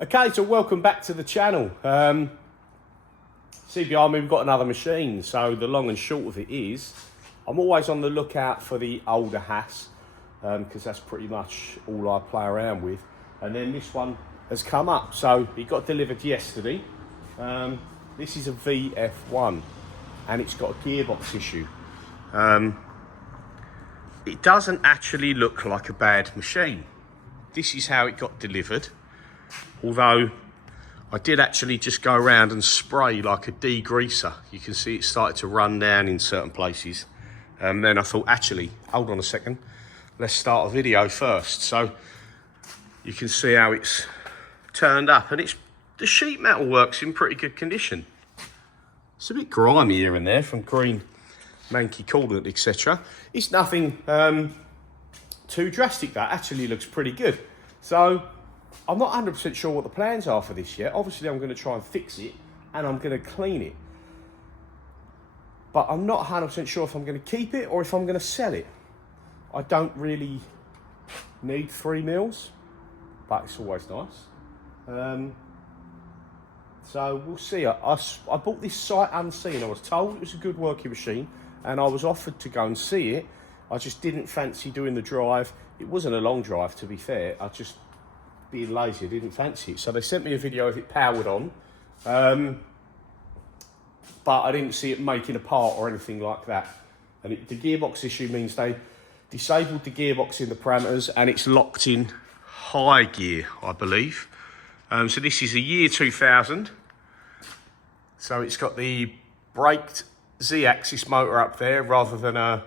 Okay, so welcome back to the channel. See behind me, we've got another machine. So the long and short of it is, I'm always on the lookout for the older Haas, because that's pretty much all I play around with. And then this one has come up. So it got delivered yesterday. This is a VF1 and it's got a gearbox issue. It doesn't actually look like a bad machine. This is how it got delivered. Although I did actually just go around and spray like a degreaser. You can see it started to run down in certain places. Then I thought, actually, hold on a second. Let's start a video first. So you can see how it's turned up, and the sheet metal works in pretty good condition. It's a bit grimy here and there from green manky coolant, etc. It's nothing too drastic. That actually looks pretty good. So I'm not 100% sure what the plans are for this yet. Obviously, I'm going to try and fix it and I'm going to clean it. But I'm not 100% sure if I'm going to keep it or if I'm going to sell it. I don't really need 3 mils, but it's always nice. So we'll see. I bought this sight unseen. I was told it was a good working machine and I was offered to go and see it. I just didn't fancy doing the drive. It wasn't a long drive, to be fair. I just, being lazy, I didn't fancy it. So they sent me a video of it powered on. But I didn't see it making a part or anything like that. And the gearbox issue means they disabled the gearbox in the parameters and it's locked in high gear, I believe. So this is a year 2000. So it's got the braked Z-axis motor up there rather than a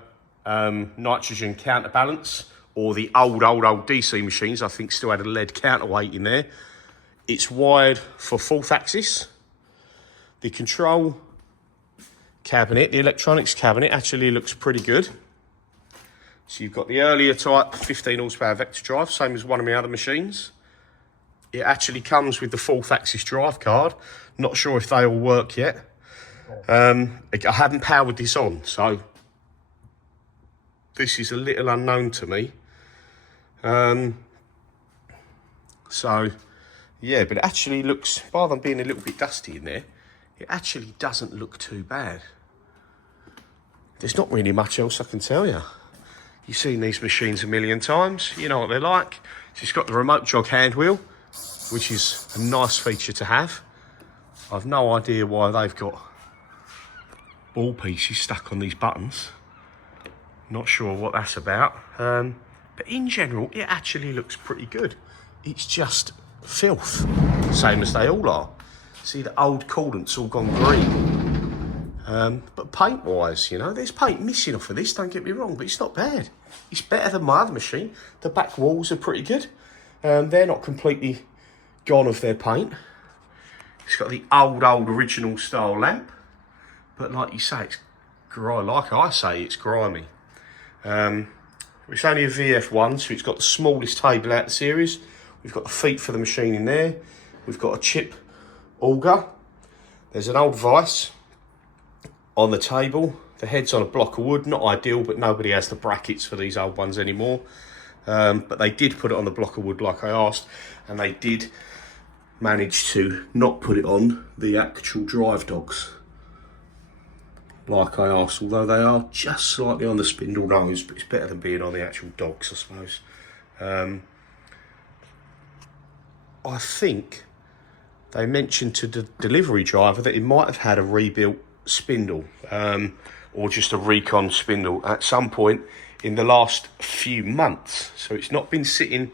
nitrogen counterbalance, or the old DC machines, I think, still had a lead counterweight in there. It's wired for 4th axis. The control cabinet, the electronics cabinet, actually looks pretty good. So you've got the earlier type 15 horsepower vector drive, same as one of my other machines. It actually comes with the 4th axis drive card. Not sure if they all work yet. I haven't powered this on, so this is a little unknown to me. So yeah, but it actually looks, rather than being a little bit dusty in there, it actually doesn't look too bad. There's not really much else I can tell you. You've seen these machines a million times. You know what they're like. So it's got the remote jog hand wheel, which is a nice feature to have. I've no idea why they've got ball pieces stuck on these buttons. Not sure what that's about. But in general, it actually looks pretty good. It's just filth, same as they all are. See, the old coolant's all gone green. But paint-wise, you know, there's paint missing off of this, don't get me wrong, but it's not bad. It's better than my other machine. The back walls are pretty good. They're not completely gone of their paint. It's got the old original style lamp. But like you say, it's grimy. Like I say, it's grimy. It's only a VF1, so it's got the smallest table out of the series. We've got the feet for the machine in there. We've got a chip auger. There's an old vise on the table. The head's on a block of wood. Not ideal, but nobody has the brackets for these old ones anymore. But they did put it on the block of wood like I asked, and they did manage to not put it on the actual drive dogs like I asked, although they are just slightly on the spindle nose, but it's better than being on the actual dogs, I suppose. I think they mentioned to the delivery driver that it might have had a rebuilt spindle, or just a recon spindle at some point in the last few months. So it's not been sitting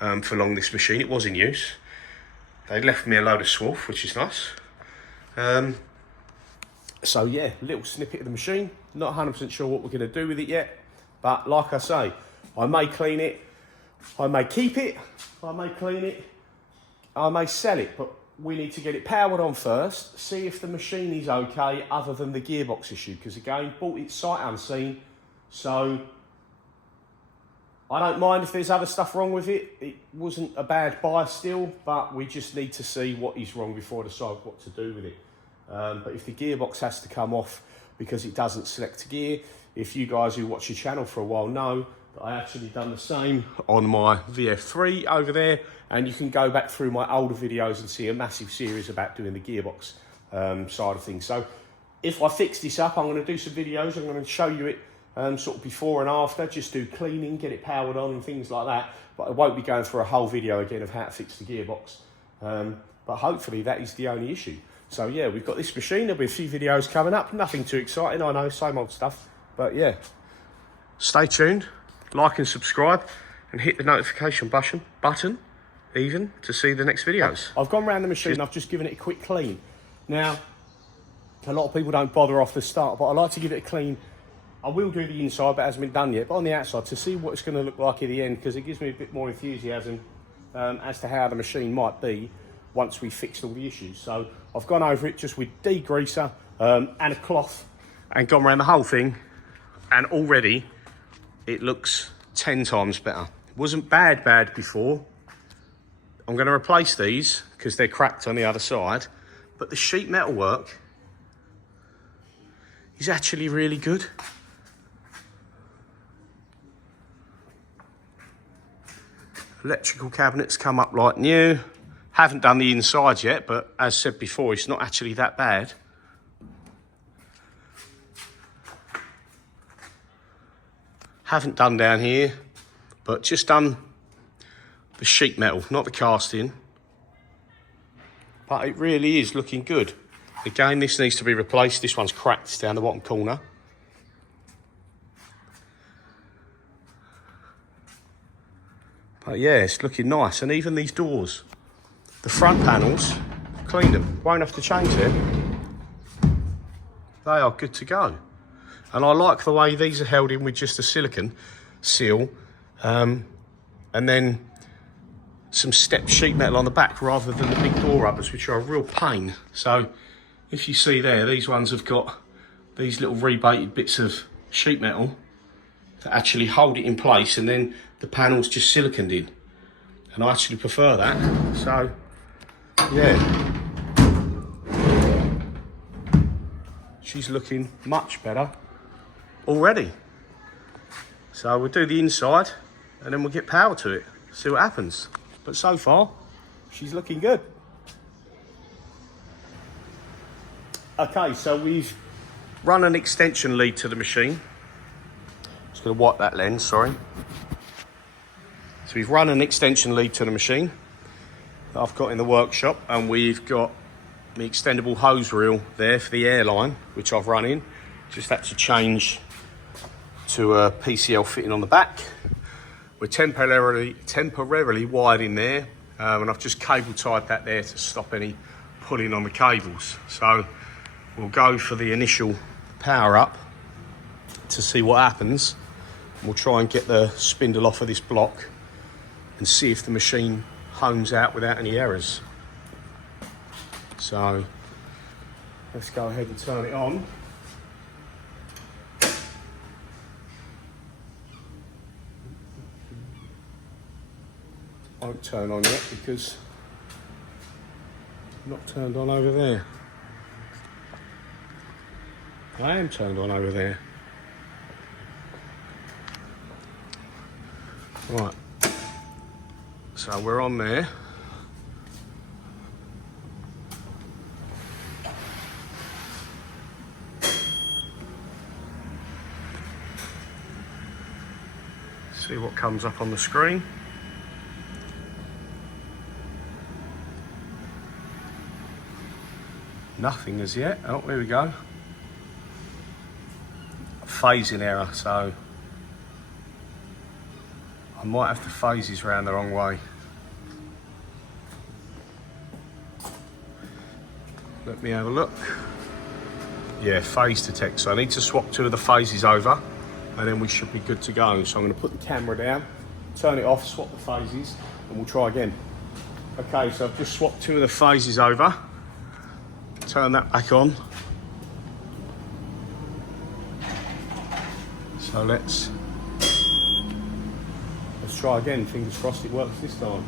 for long, this machine. It was in use. They left me a load of swarf, which is nice. So yeah, little snippet of the machine. Not 100% sure what we're going to do with it yet. But like I say, I may clean it. I may keep it. I may clean it. I may sell it. But we need to get it powered on first. See if the machine is okay other than the gearbox issue. Because again, bought it sight unseen. So I don't mind if there's other stuff wrong with it. It wasn't a bad buy still. But we just need to see what is wrong before I decide what to do with it. But if the gearbox has to come off because it doesn't select gear, if you guys who watch your channel for a while know, But I actually done the same on my VF3 over there, and you can go back through my older videos and see a massive series about doing the gearbox side of things. So if I fix this up, I'm going to do some videos. I'm going to show you it sort of before and after, just do cleaning, get it powered on and things like that. But I won't be going through a whole video again of how to fix the gearbox. But hopefully that is the only issue. So yeah, we've got this machine. There'll be a few videos coming up. Nothing too exciting, I know, same old stuff. But yeah, stay tuned, like and subscribe, and hit the notification button even to see the next videos. I've gone around the machine, I've just given it a quick clean. Now, a lot of people don't bother off the start, but I like to give it a clean. I will do the inside, but it hasn't been done yet. But on the outside, to see what it's going to look like at the end, because it gives me a bit more enthusiasm as to how the machine might be once we fixed all the issues. So I've gone over it just with degreaser and a cloth and gone around the whole thing, and already it looks 10 times better. It wasn't bad before. I'm going to replace these because they're cracked on the other side, but the sheet metal work is actually really good. Electrical cabinets come up like new. Haven't done the inside yet, but as said before, it's not actually that bad. Haven't done down here, but just done the sheet metal, not the casting. But it really is looking good. Again, this needs to be replaced. This one's cracked down the bottom corner. But yeah, it's looking nice. And even these doors, the front panels, cleaned them. Won't have to change them. They are good to go. And I like the way these are held in with just a silicone seal, and then some stepped sheet metal on the back rather than the big door rubbers, which are a real pain. So if you see there, these ones have got these little rebated bits of sheet metal that actually hold it in place, and then the panel's just siliconed in. And I actually prefer that. So yeah, she's looking much better already. So we'll do the inside and then we'll get power to it, see what happens. But so far, she's looking good. Okay, so we've run an extension lead to the machine. Just gonna wipe that lens, sorry. So we've run an extension lead to the machine that I've got in the workshop, and we've got the extendable hose reel there for the airline, which I've run in. Just had to change to a PCL fitting on the back. We're temporarily wired in there, and I've just cable tied that there to stop any pulling on the cables. So we'll go for the initial power up to see what happens. We'll try and get the spindle off of this block and see if the machine hones out without any errors. So let's go ahead and turn it on. Won't turn on yet because I'm not turned on over there. I am turned on over there. Right, so we're on there. See what comes up on the screen. Nothing as yet. Oh, here we go. Phasing error, so I might have the phases round the wrong way. Let me have a look. Yeah, phase detect. So I need to swap 2 of the phases over, and then we should be good to go. So I'm going to put the camera down, turn it off, swap the phases, and we'll try again. Okay, so I've just swapped 2 of the phases over. Turn that back on. So let's try again. Fingers crossed it works this time.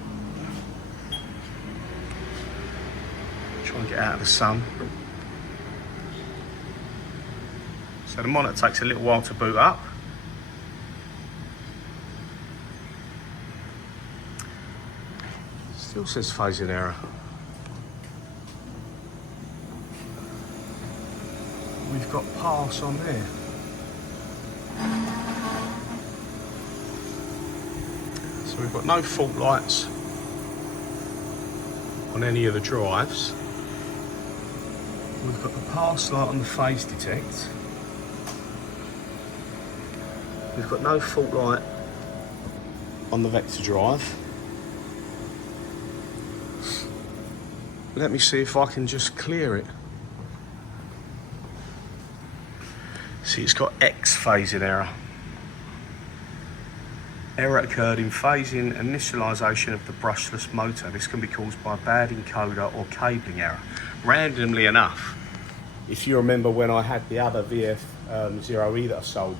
Try and get out of the sun. So the monitor takes a little while to boot up. Still says phasing error. We've got pass on there. So we've got no fault lights on any of the drives. We've got the pass light on the phase detect. We've got no fault light on the vector drive. Let me see if I can just clear it. See, it's got X phasing error. Error occurred in phasing initialization of the brushless motor. This can be caused by a bad encoder or cabling error. Randomly enough, if you remember when I had the other VF0E that I sold,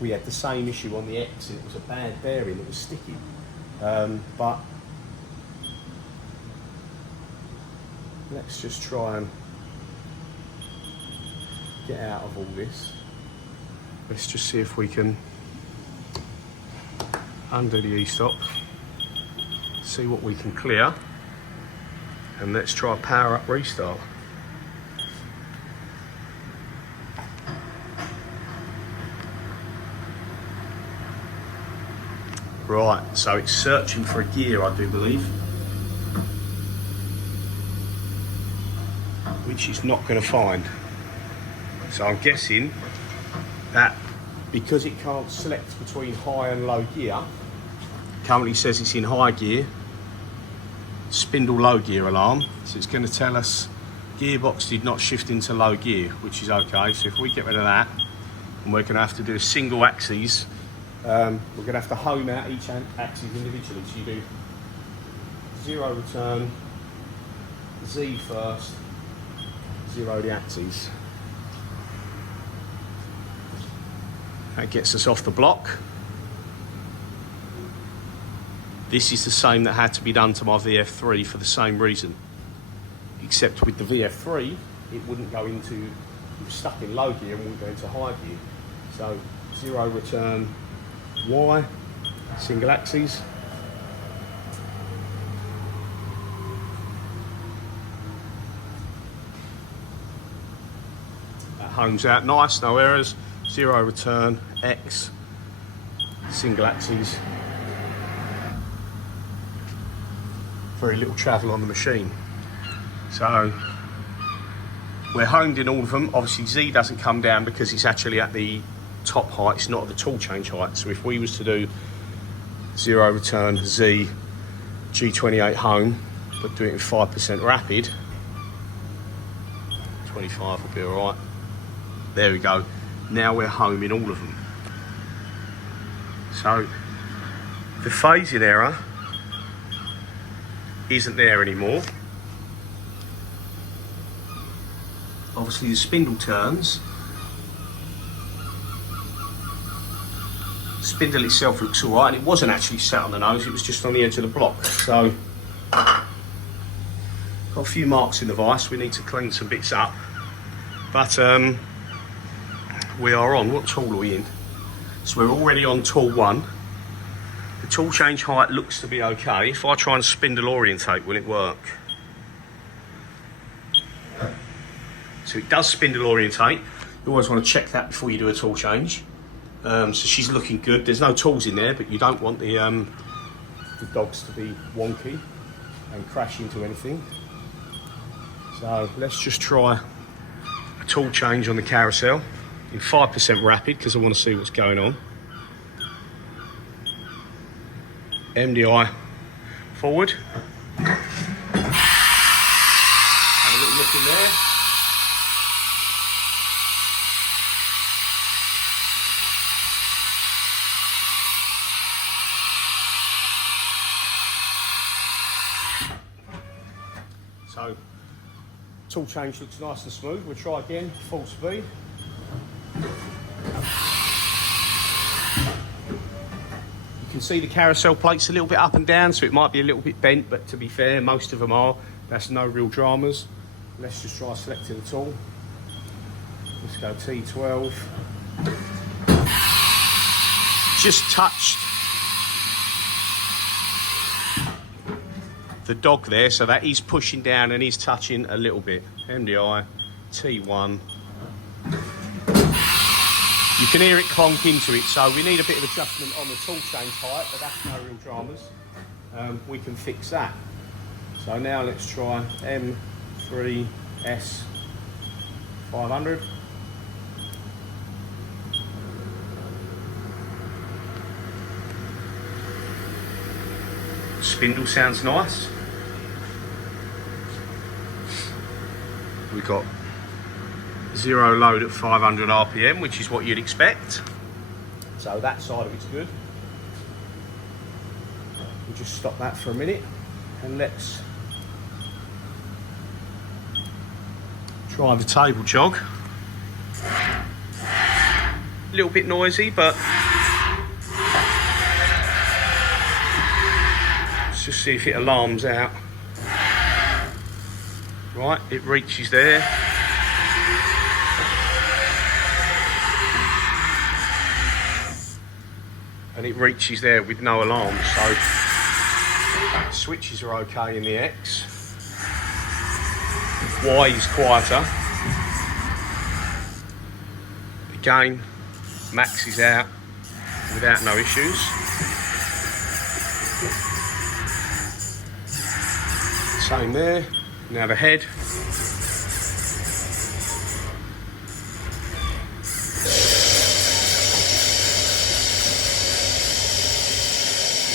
we had the same issue on the X, and it was a bad bearing that was sticky. But let's just try and get out of all this. Let's just see if we can undo the e-stop, see what we can clear, and let's try power up restart. Right, so it's searching for a gear, I do believe, which it's not going to find. So I'm guessing that because it can't select between high and low gear, currently says it's in high gear, spindle low gear alarm, so it's going to tell us gearbox did not shift into low gear, which is okay. So if we get rid of that, and we're going to have to do a single axis, we're going to have to home out each axis individually. So you do 0 return, Z first, 0 the axes. That gets us off the block. This is the same that had to be done to my VF3 for the same reason. Except with the VF3, it wouldn't go into, it was stuck in low gear and wouldn't go into high gear. So 0 return Y, single axis. That homes out nice, no errors. 0 return, X, single axis. Very little travel on the machine. So we're homed in all of them. Obviously Z doesn't come down because it's actually at the top height, it's not at the tool change height. So if we was to do 0 return, Z, G28 home, but do it in 5% rapid, 25 will be all right. There we go. Now we're home in all of them. So the phasing error isn't there anymore. Obviously the spindle turns. The spindle itself looks all right, and it wasn't actually sat on the nose, it was just on the edge of the block. So got a few marks in the vise, we need to clean some bits up. But we are on, what tool are we in? So we're already on tool 1. The tool change height looks to be okay. If I try and spindle orientate, will it work? So it does spindle orientate. You always want to check that before you do a tool change. So she's looking good. There's no tools in there, but you don't want the dogs to be wonky and crash into anything. So let's just try a tool change on the carousel in 5% rapid because I want to see what's going on. MDI forward. Have a little look in there. So, tool change looks nice and smooth. We'll try again, full speed. You can see the carousel plate's a little bit up and down, so it might be a little bit bent, but to be fair, most of them are. That's no real dramas. Let's just try selecting the tool. Let's go T12. Just touched the dog there, so that is pushing down and is touching a little bit. MDI, T1. You can hear it clonk into it, so we need a bit of adjustment on the tool change height, but that's no real dramas. We can fix that. So now let's try M3S 500. Spindle sounds nice. We've got zero load at 500 RPM, which is what you'd expect. So that side of it's good. We'll just stop that for a minute and let's try the table jog. A little bit noisy, but let's just see if it alarms out. Right, it reaches there. And it reaches there with no alarm, so switches are okay in the X. Y is quieter. Again, max is out without no issues. Same there. Now the head.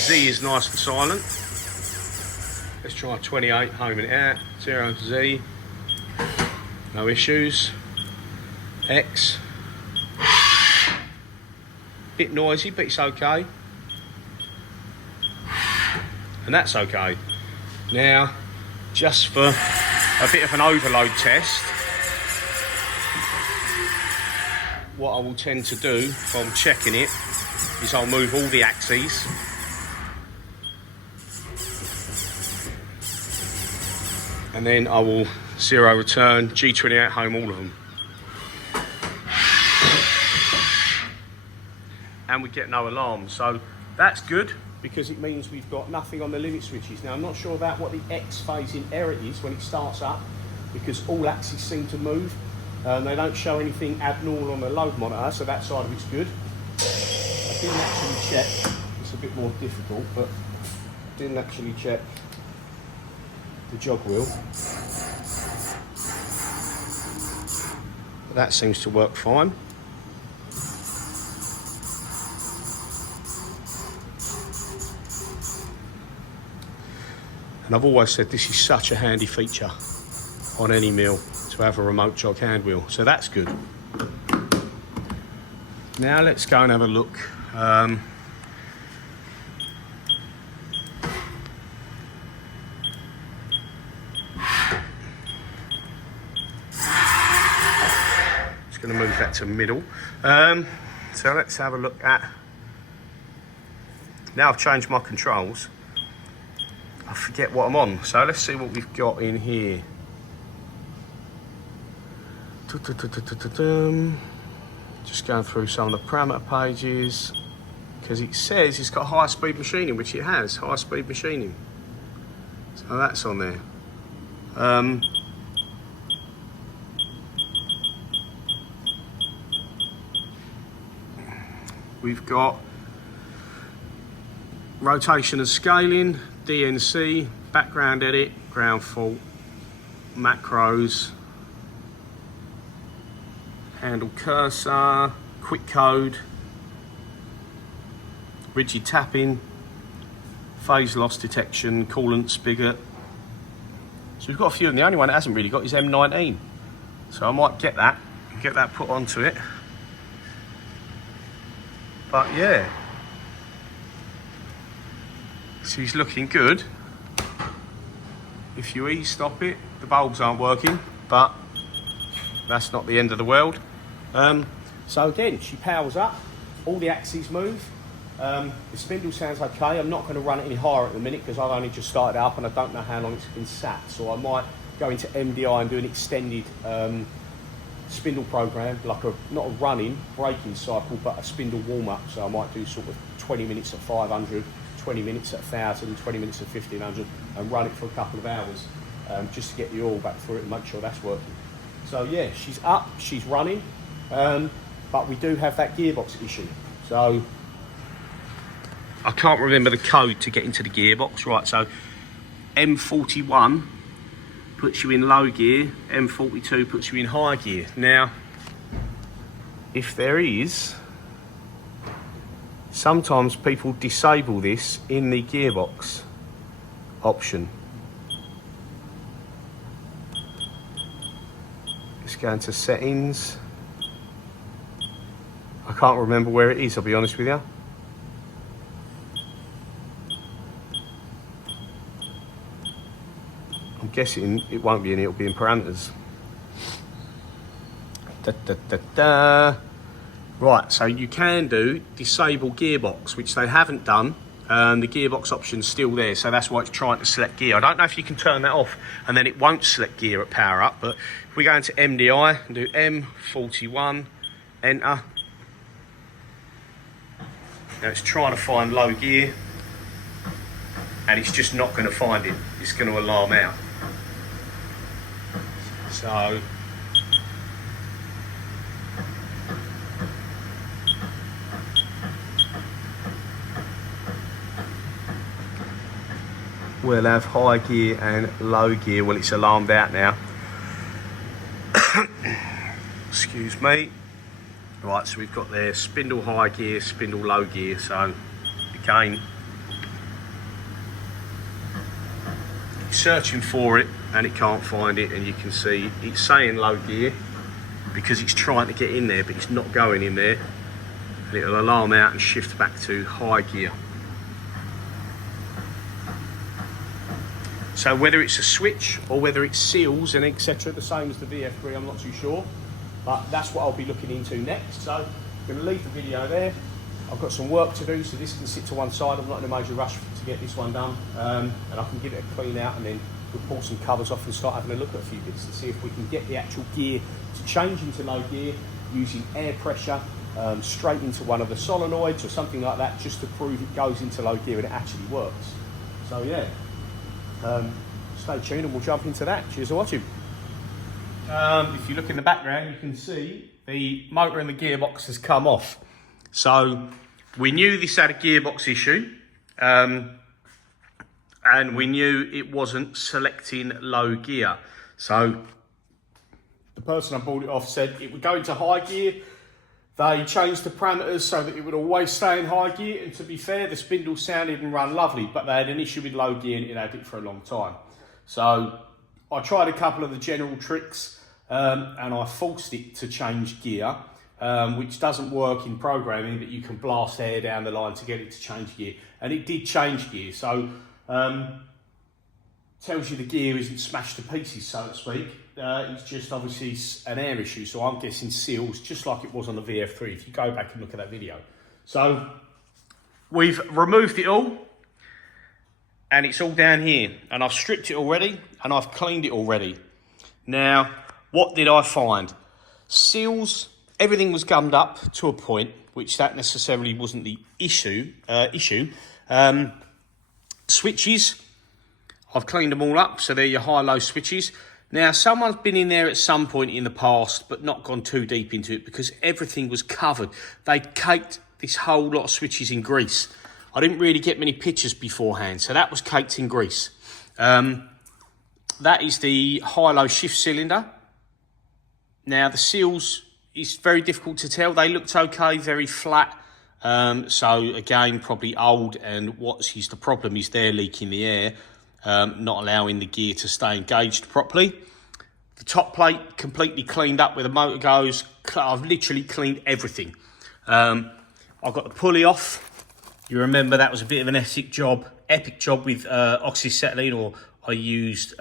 Z is nice and silent. Let's try 28, homing it out. 0 Z. No issues. X. Bit noisy, but it's okay. And that's okay. Now, just for a bit of an overload test, what I will tend to do if I'm checking it is I'll move all the axes. And then I will zero return, G28 home all of them. And we get no alarm. So that's good because it means we've got nothing on the limit switches. Now I'm not sure about what the X phasing error is when it starts up because all axes seem to move. They don't show anything abnormal on the load monitor, so that side of it's good. I didn't actually check, it's a bit more difficult, but didn't actually check the jog wheel. But that seems to work fine. And I've always said this is such a handy feature on any mill to have a remote jog hand wheel, so that's good. Now let's go and have a look. Just going to move that to middle. So let's have a look at. Now I've changed my controls. I forget what I'm on, so let's see what we've got in here. Just going through some of the parameter pages because it says it's got high speed machining, which it has, high speed machining. So that's on there. We've got rotation and scaling, DNC, background edit, ground fault, macros, handle cursor, quick code, rigid tapping, phase loss detection, coolant spigot. So we've got a few, and the only one that hasn't really got is M19. So I might get that put onto it. But yeah. So he's looking good. If you e-stop it, the bulbs aren't working, but that's not the end of the world. So again, she powers up, all the axes move. The spindle sounds okay. I'm not going to run it any higher at the minute because I've only just started up and I don't know how long it's been sat. So I might go into MDI and do an extended spindle program, like not a running braking cycle, but a spindle warm-up. So I might do sort of 20 minutes at 500, 20 minutes at 1,000, 20 minutes at 1,500, and run it for a couple of hours just to get the oil back through it and make sure that's working. So yeah, she's up, she's running, but we do have that gearbox issue. So I can't remember the code to get into the gearbox. Right, so M41 puts you in low gear, M42 puts you in high gear. Now, if there is, sometimes people disable this in the gearbox option. Let's go into settings. I can't remember where it is, I'll be honest with you. I'm guessing it won't be in it, it'll be in parameters. Right, so you can do disable gearbox, which they haven't done. The gearbox option's still there, so that's why it's trying to select gear. I don't know if you can turn that off and then it won't select gear at power up, but if we go into MDI and do M41, enter. Now it's trying to find low gear and it's just not going to find it. It's going to alarm out. So we'll have high gear and low gear. Well, it's alarmed out now. Excuse me. Right, so we've got there spindle high gear, spindle low gear. So again, searching for it and it can't find it, and you can see it's saying low gear because it's trying to get in there, but it's not going in there, and it'll alarm out and shift back to high gear. So whether it's a switch or whether it's seals and etc., the same as the VF3, I'm not too sure, but that's what I'll be looking into next. So I'm going to leave the video there. I've got some work to do, so this can sit to one side. I'm not in a major rush to get this one done, and I can give it a clean out, and then we'll pull some covers off and start having a look at a few bits to see if we can get the actual gear to change into low gear using air pressure straight into one of the solenoids or something like that, just to prove it goes into low gear and it actually works. So yeah, stay tuned and we'll jump into that. Cheers for watching. If you look in the background, you can see the motor and the gearbox has come off. So we knew this had a gearbox issue, and we knew it wasn't selecting low gear. So the person I bought it off said it would go into high gear. They changed the parameters so that it would always stay in high gear, and to be fair, the spindle sounded and ran lovely, but they had an issue with low gear and it had it for a long time. So I tried a couple of the general tricks, and I forced it to change gear, which doesn't work in programming, but you can blast air down the line to get it to change gear, and it did change gear. So tells you the gear isn't smashed to pieces, so to speak. It's just obviously an air issue, so I'm guessing seals, just like it was on the VF3 if you go back and look at that video. So we've removed it all, and it's all down here, and I've stripped it already and I've cleaned it already. Now, what did I find? Seals, everything was gummed up to a point, which that necessarily wasn't the issue. Switches, I've cleaned them all up, so they're your high-low switches. Now, someone's been in there at some point in the past, but not gone too deep into it because everything was covered. They caked this whole lot of switches in grease. I didn't really get many pictures beforehand, so that was caked in grease. That is the high-low shift cylinder. Now, the seals, it's very difficult to tell. They looked okay, very flat. So, again, probably old, and what's the problem is they're leaking the air, not allowing the gear to stay engaged properly. The top plate completely cleaned up where the motor goes. I've literally cleaned everythhy. I've got the pulley off. You remember that was a bit of an epic job with oxyacetylene, or I used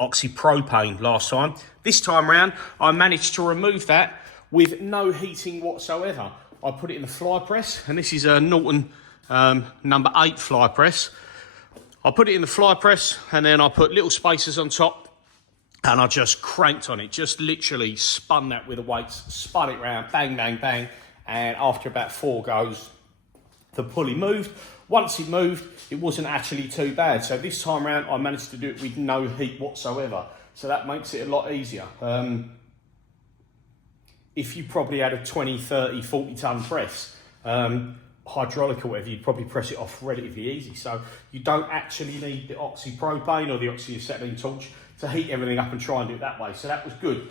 oxypropane last time. This time round, I managed to remove that with no heating whatsoever. I put it in the fly press, and this is a Norton number 8 fly press. I put it in the fly press, and then I put little spacers on top, and I just cranked on it, just literally spun that with the weights, spun it round, bang, bang, bang, and after about 4 goes, the pulley moved. once it moved, it wasn't actually too bad. So this time around, I managed to do it with no heat whatsoever. So that makes it a lot easier. If you probably had a 20, 30, 40 ton press, hydraulic or whatever, you'd probably press it off relatively easy. So you don't actually need the oxypropane or the oxyacetylene torch to heat everything up and try and do it that way. So that was good.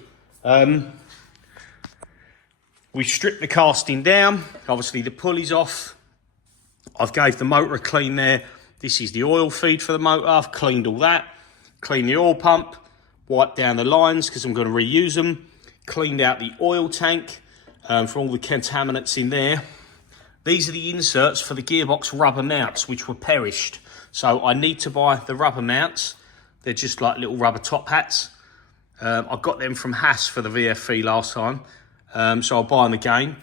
We stripped the casting down. Obviously the pulley's off. I've gave the motor a clean there. This is the oil feed for the motor. I've cleaned all that. Cleaned the oil pump. Wiped down the lines because I'm going to reuse them. Cleaned out the oil tank for all the contaminants in there. These are the inserts for the gearbox rubber mounts, which were perished. So I need to buy the rubber mounts. They're just like little rubber top hats. I got them from Haas for the VF1 last time. So I'll buy them again.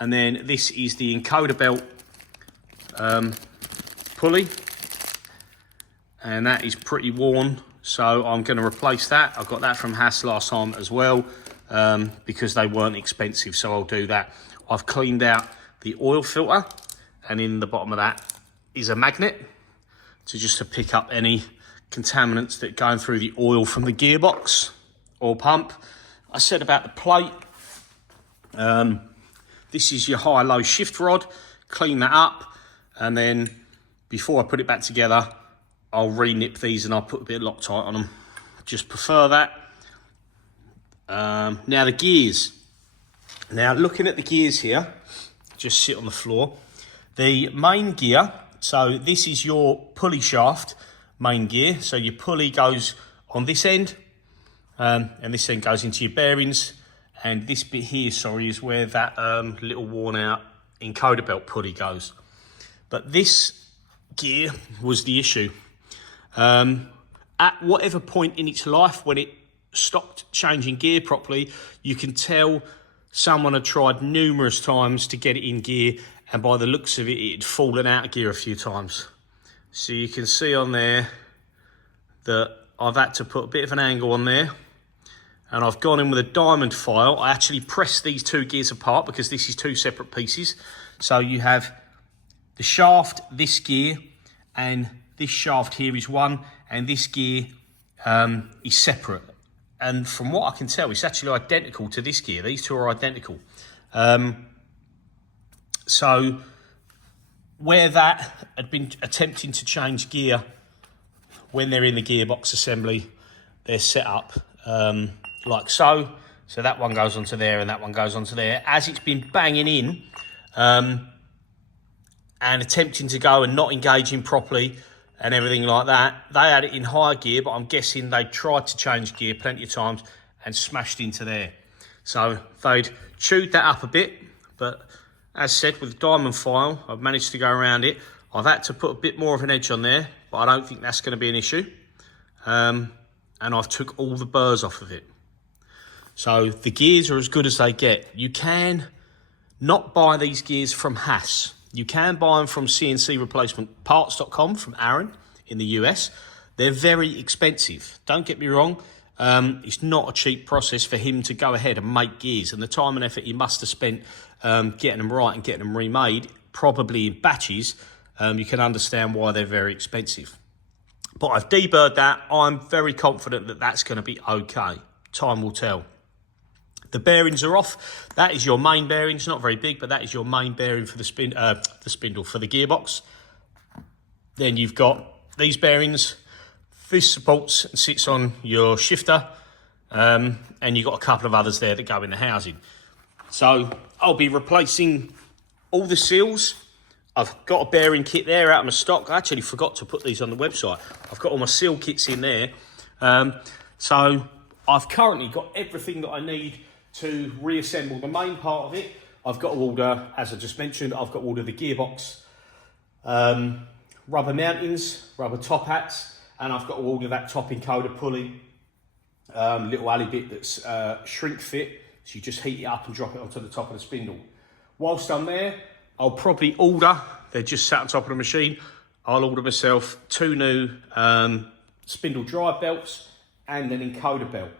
And then this is the encoder belt pulley. And that is pretty worn. So I'm going to replace that. I got that from Haas last time as well because they weren't expensive. So I'll do that. I've cleaned out the oil filter, and in the bottom of that is a magnet to pick up any contaminants that are going through the oil from the gearbox or pump. I said about the plate. This is your high-low shift rod. Clean that up, and then before I put it back together, I'll re-nip these and I'll put a bit of Loctite on them. Just prefer that. Now the gears. Now looking at the gears here, just sit on the floor. The main gear, so this is your pulley shaft main gear. So your pulley goes on this end, and this end goes into your bearings. And this bit here, sorry, is where that little worn out encoder belt pulley goes. But this gear was the issue. At whatever point in its life, when it stopped changing gear properly, you can tell someone had tried numerous times to get it in gear, and by the looks of it, it had fallen out of gear a few times. So you can see on there that I've had to put a bit of an angle on there, and I've gone in with a diamond file. I actually pressed these two gears apart because this is two separate pieces. So you have the shaft, this gear, and this shaft here is one, and this gear is separate. And from what I can tell, it's actually identical to this gear. These two are identical. So where that had been attempting to change gear when they're in the gearbox assembly, they're set up like so. So that one goes onto there and that one goes onto there. As it's been banging in and attempting to go and not engaging properly and everything like that, they had it in high gear, but I'm guessing they tried to change gear plenty of times and smashed into there. So they'd chewed that up a bit, but as said, with the diamond file, I've managed to go around it. I've had to put a bit more of an edge on there, but I don't think that's going to be an issue. And I've took all the burrs off of it. So the gears are as good as they get. You can not buy these gears from Haas. You can buy them from CNCReplacementParts.com from Aaron in the US. They're very expensive. Don't get me wrong. It's not a cheap process for him to go ahead and make gears, and the time and effort he must have spent getting them right and getting them remade, probably in batches, you can understand why they're very expensive. But I've deburred that. I'm very confident that that's going to be okay. Time will tell. The bearings are off. That is your main bearing. It's not very big, but that is your main bearing for the spindle for the gearbox. Then you've got these bearings. This supports and sits on your shifter, and you've got a couple of others there that go in the housing. So I'll be replacing all the seals. I've got a bearing kit there out of my stock. I actually forgot to put these on the website. I've got all my seal kits in there. So I've currently got everything that I need to reassemble the main part of it. I've got to order, as I just mentioned, I've got to order the gearbox rubber mountings, rubber top hats, and I've got to order that top encoder pulley, little alley bit that's shrink fit, so you just heat it up and drop it onto the top of the spindle. Whilst I'm there, I'll probably order, they're just sat on top of the machine, I'll order myself 2 new spindle drive belts and an encoder belt,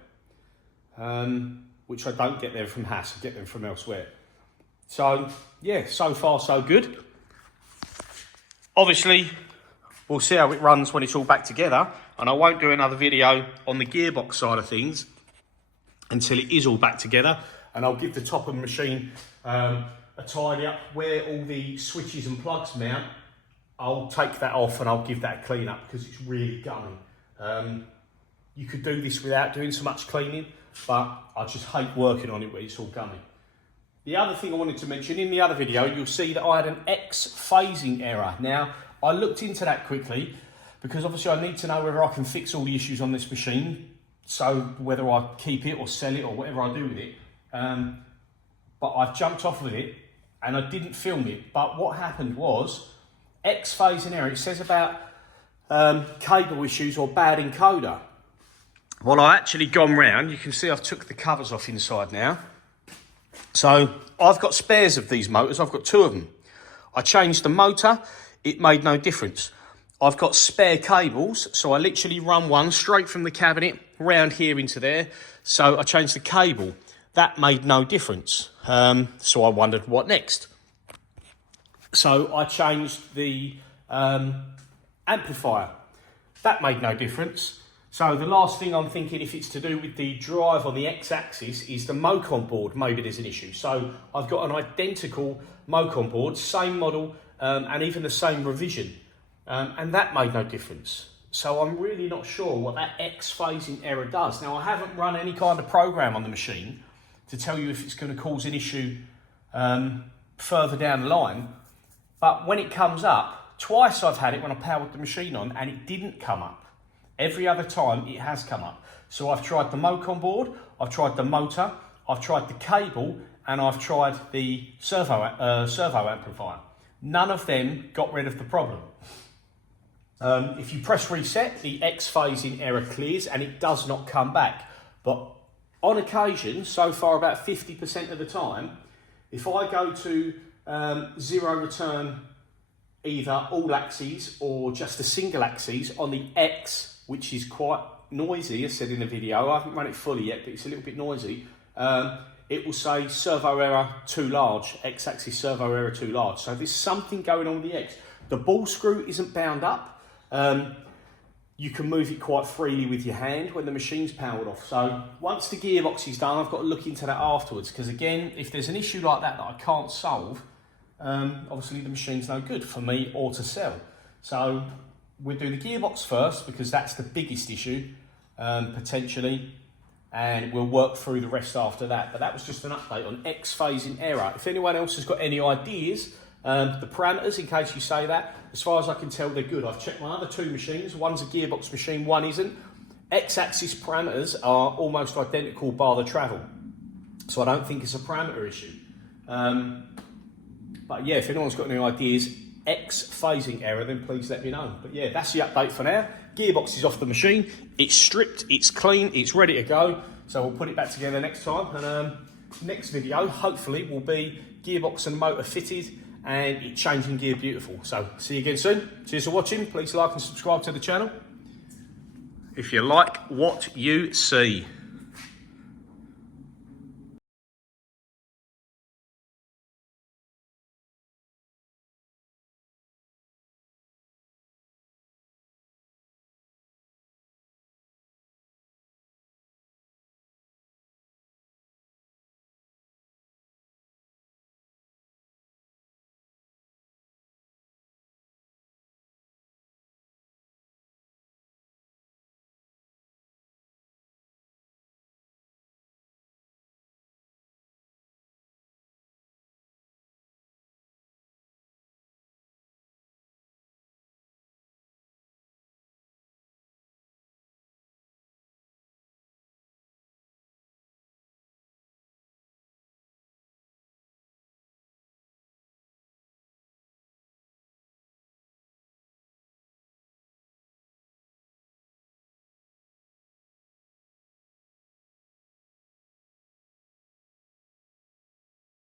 which I don't get there from Haas, I get them from elsewhere. So yeah, so far so good. obviously, we'll see how it runs when it's all back together. And I won't do another video on the gearbox side of things until it is all back together. And I'll give the top of the machine a tidy up. Where all the switches and plugs mount, I'll take that off and I'll give that a clean up because it's really gummy. You could do this without doing so much cleaning, but I just hate working on it when it's all gummy. The other thing I wanted to mention, in the other video, you'll see that I had an X phasing error. Now, I looked into that quickly because obviously I need to know whether I can fix all the issues on this machine. So whether I keep it or sell it or whatever I do with it. But I've jumped off with it and I didn't film it. But what happened was, X phasing error, it says about cable issues or bad encoder. Well, I actually gone round, you can see I've took the covers off inside now. So I've got spares of these motors, I've got 2 of them. I changed the motor, it made no difference. I've got spare cables, so I literally run one straight from the cabinet round here into there. So I changed the cable, that made no difference. So I wondered what next. So I changed the amplifier, that made no difference. So the last thing I'm thinking, if it's to do with the drive on the X-axis, is the Mocon board. Maybe there's an issue. So I've got an identical Mocon board, same model, and even the same revision. And that made no difference. So I'm really not sure what that X phasing error does. Now, I haven't run any kind of program on the machine to tell you if it's going to cause an issue further down the line. But when it comes up, twice I've had it when I powered the machine on and it didn't come up. Every other time it has come up. So I've tried the Mocon board, I've tried the motor, I've tried the cable, and I've tried the servo amplifier. None of them got rid of the problem. If you press reset, the X phasing error clears and it does not come back. But on occasion, so far about 50% of the time, if I go to zero return, either all axes or just a single axis on the X, which is quite noisy, as said in the video. I haven't run it fully yet, but it's a little bit noisy. It will say servo error too large, X-axis servo error too large. So there's something going on with the X. The ball screw isn't bound up. You can move it quite freely with your hand when the machine's powered off. So once the gearbox is done, I've got to look into that afterwards. Because again, if there's an issue like that I can't solve, obviously the machine's no good for me or to sell. So we'll do the gearbox first because that's the biggest issue, potentially, and we'll work through the rest after that. But that was just an update on X phasing error. If anyone else has got any ideas, the parameters, in case you say that, as far as I can tell, they're good. I've checked my other 2 machines. One's a gearbox machine, one isn't. X-axis parameters are almost identical bar the travel. So I don't think it's a parameter issue. But yeah, if anyone's got any ideas, X phasing error, then please let me know. But yeah, that's the update for now. Gearbox is off the machine. It's stripped, it's clean, it's ready to go. So we'll put it back together next time. And next video, hopefully, will be gearbox and motor fitted and it changing gear beautiful. So see you again soon. Cheers for watching. Please like and subscribe to the channel if you like what you see.